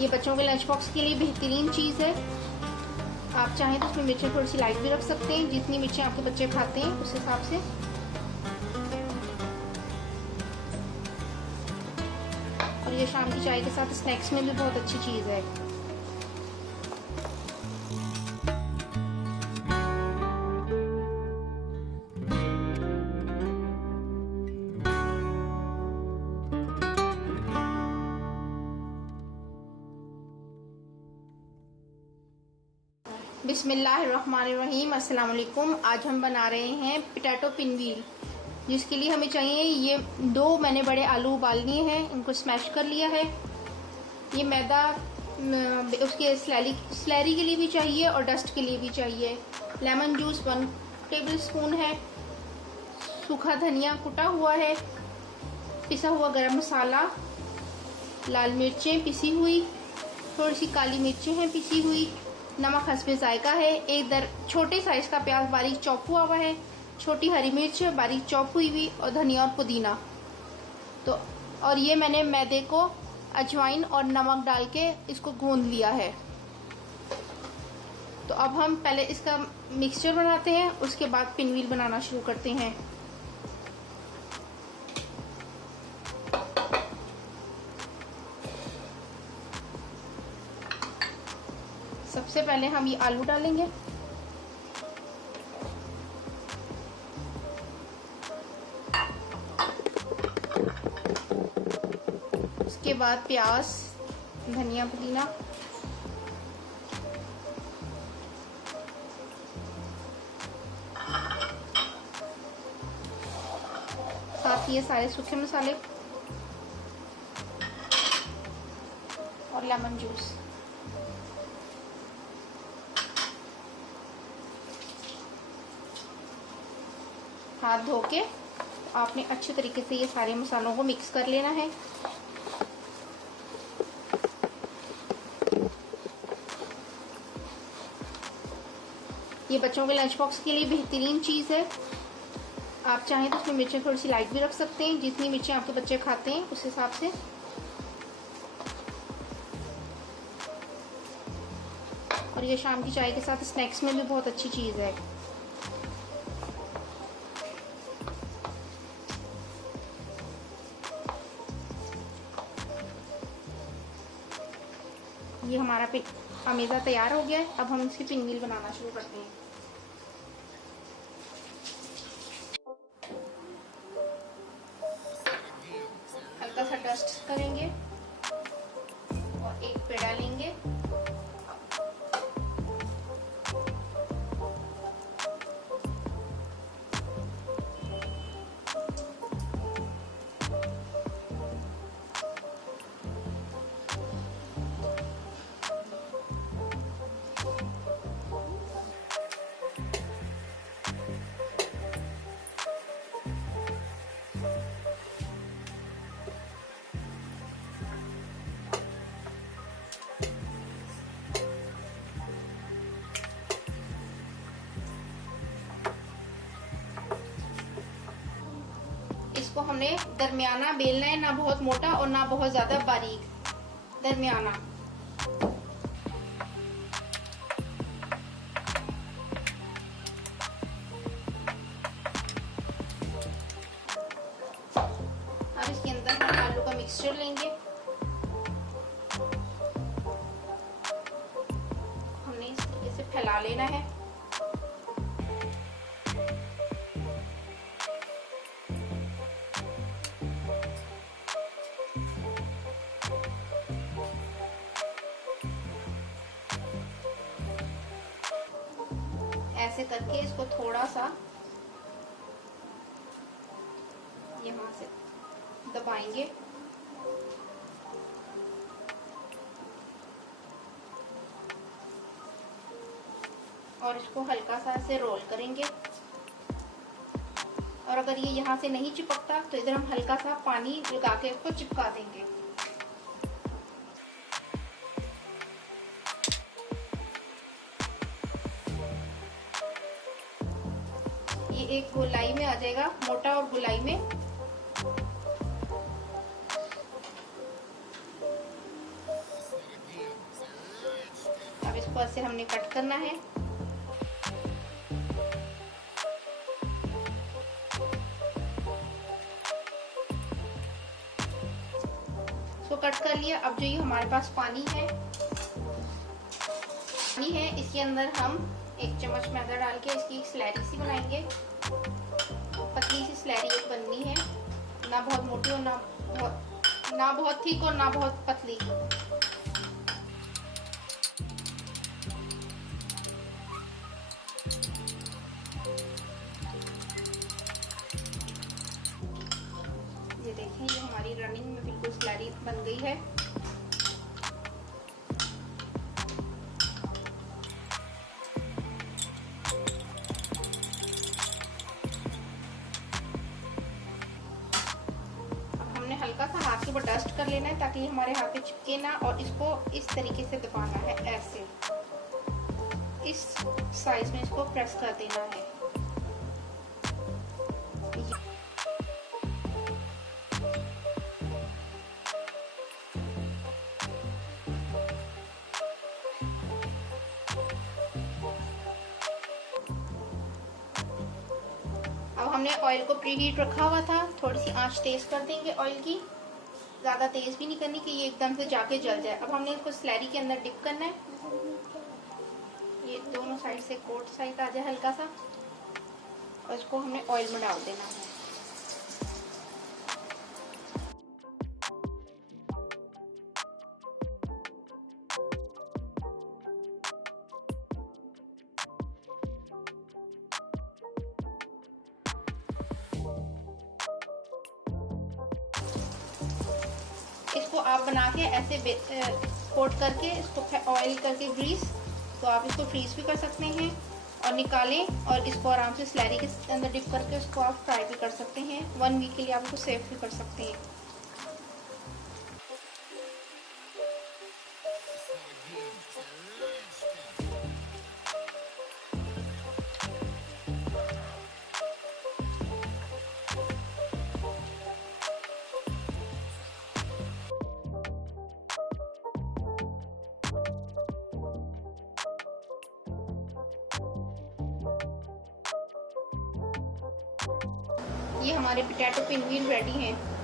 ये बच्चों के लंच बॉक्स के लिए बेहतरीन चीज़ है। आप चाहें तो उसमें मिर्चें थोड़ी सी लाइट भी रख सकते हैं, जितनी मिर्चें आपके बच्चे खाते हैं उस हिसाब से। और ये शाम की चाय के साथ स्नैक्स में भी बहुत अच्छी चीज़ है। बिस्मिल्लाहिर्रहमानिर्रहीम। अस्सलाम वालेकुम। आज हम बना रहे हैं पोटैटो पिनवील, जिसके लिए हमें चाहिए ये 2 मैंने बड़े आलू उबाल लिए हैं, इनको स्मैश कर लिया है। ये मैदा उसके स्लैरी के लिए भी चाहिए और डस्ट के लिए भी चाहिए। लेमन जूस 1 टेबल स्पून है। सूखा धनिया कुटा हुआ है। पिसा हुआ गरम मसाला, लाल मिर्चें पिसी हुई, थोड़ी सी काली मिर्चें हैं पिसी हुई, नमक हस्बे जायका है। एक छोटे साइज का प्याज बारीक चॉप हुआ हुआ है, छोटी हरी मिर्च बारीक चॉप हुई हुई और धनिया और पुदीना। तो और ये मैंने मैदे को अजवाइन और नमक डाल के इसको गूंद लिया है। तो अब हम पहले इसका मिक्सचर बनाते हैं, उसके बाद पिनवील बनाना शुरू करते हैं। सबसे पहले हम ये आलू डालेंगे, उसके बाद प्याज, धनिया, पुदीना, साथ ये सारे सूखे मसाले और लेमन जूस। हाथ धो के आपने अच्छे तरीके से ये सारे मसालों को मिक्स कर लेना है। ये बच्चों के लंच बॉक्स के लिए बेहतरीन चीज़ है। आप चाहें तो उसमें मिर्चें थोड़ी सी लाइट भी रख सकते हैं, जितनी मिर्चें आपके बच्चे खाते हैं उस हिसाब से। और ये शाम की चाय के साथ स्नैक्स में भी बहुत अच्छी चीज़ है। ये हमारा अमेज़ा तैयार हो गया है। अब हम इसकी पिनवील बनाना शुरू करते हैं। हल्का सा डस्ट करेंगे और एक पेड़ा लेंगे, इसको हमने दरमियाना बेलना है, ना बहुत मोटा और ना बहुत ज्यादा बारीक, दरमियाना। अब इसके अंदर हम आलू का मिक्सचर लेंगे। हमने इस तरीके से फैला लेना है। ऐसे करके इसको थोड़ा सा यहाँ से दबाएंगे और इसको हल्का सा ऐसे रोल करेंगे। और अगर ये यहाँ से नहीं चिपकता तो इधर हम हल्का सा पानी लगा के इसको चिपका देंगे। ये एक गोलाई में आ जाएगा, मोटा और गोलाई में। इसको ऐसे हमने कट करना है। इसको कट कर लिया। अब जो ये हमारे पास पानी है इसके अंदर हम 1 चम्मच मैदा डाल के इसकी एक स्लैरी सी बनाएंगे। पतली सी स्लैरी एक बननी है, ना बहुत मोटी और ना बहुत थिक और ना बहुत पतली। ये देखें, ये हमारी रनिंग में बिल्कुल स्लैरी बन गई है। हल्का सा हाथ के ऊपर डस्ट कर लेना है ताकि ये हमारे हाथ पे चिपके ना, और इसको इस तरीके से दबाना है, ऐसे इस साइज में इसको प्रेस कर देना है। अब हमने ऑयल को प्रीहीट रखा हुआ था, थोड़ी सी आंच तेज कर देंगे ऑयल की, ज़्यादा तेज भी नहीं करनी कि ये एकदम से जाके जल जाए। अब हमने इसको स्लैरी के अंदर डिप करना है, ये दोनों साइड से कोट साइड आ जाए हल्का सा, और इसको हमने ऑयल में डाल देना है। इसको आप बना के ऐसे कोट करके इसको ऑयल करके ग्रीस, तो आप इसको फ्रीज भी कर सकते हैं और निकालें, और इसको आराम से स्लैरी के अंदर डिप करके इसको आप फ्राई भी कर सकते हैं। 1 वीक के लिए आप इसको सेव भी कर सकते हैं। ये हमारे पोटैटो पिनवील रेडी हैं।